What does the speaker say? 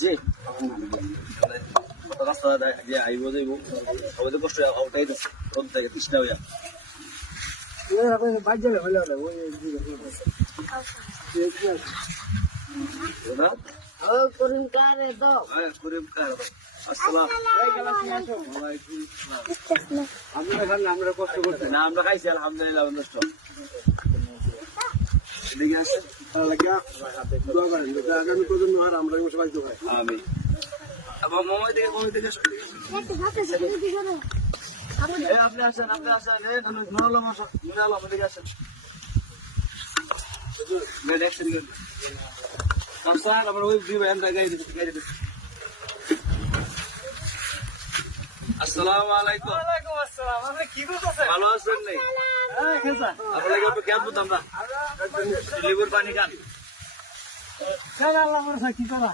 জি রাস্তা দিয়ে আইব যাইব সবাই তো কষ্ট ওটাই তো রোদ থেকে তৃষ্ণা হইয়া করিম কারে দাও করিম কার আসসালাম আমরা খান আমরা কষ্ট করছি না আমরা খাইছি আলহামদুলিল্লাহ নষ্ট এদিকে আসে আগামী প্রজন্ম আর আমরা সবাই তো খাই আমি আবার মামাই থেকে আপনি আসেন আমাদের আসেন আমার ওই আসসালামু আলাইকুম ভালো আছেন নাই আপনাকে কেমন বুঝতাম না লেবুর পানি খান কি করা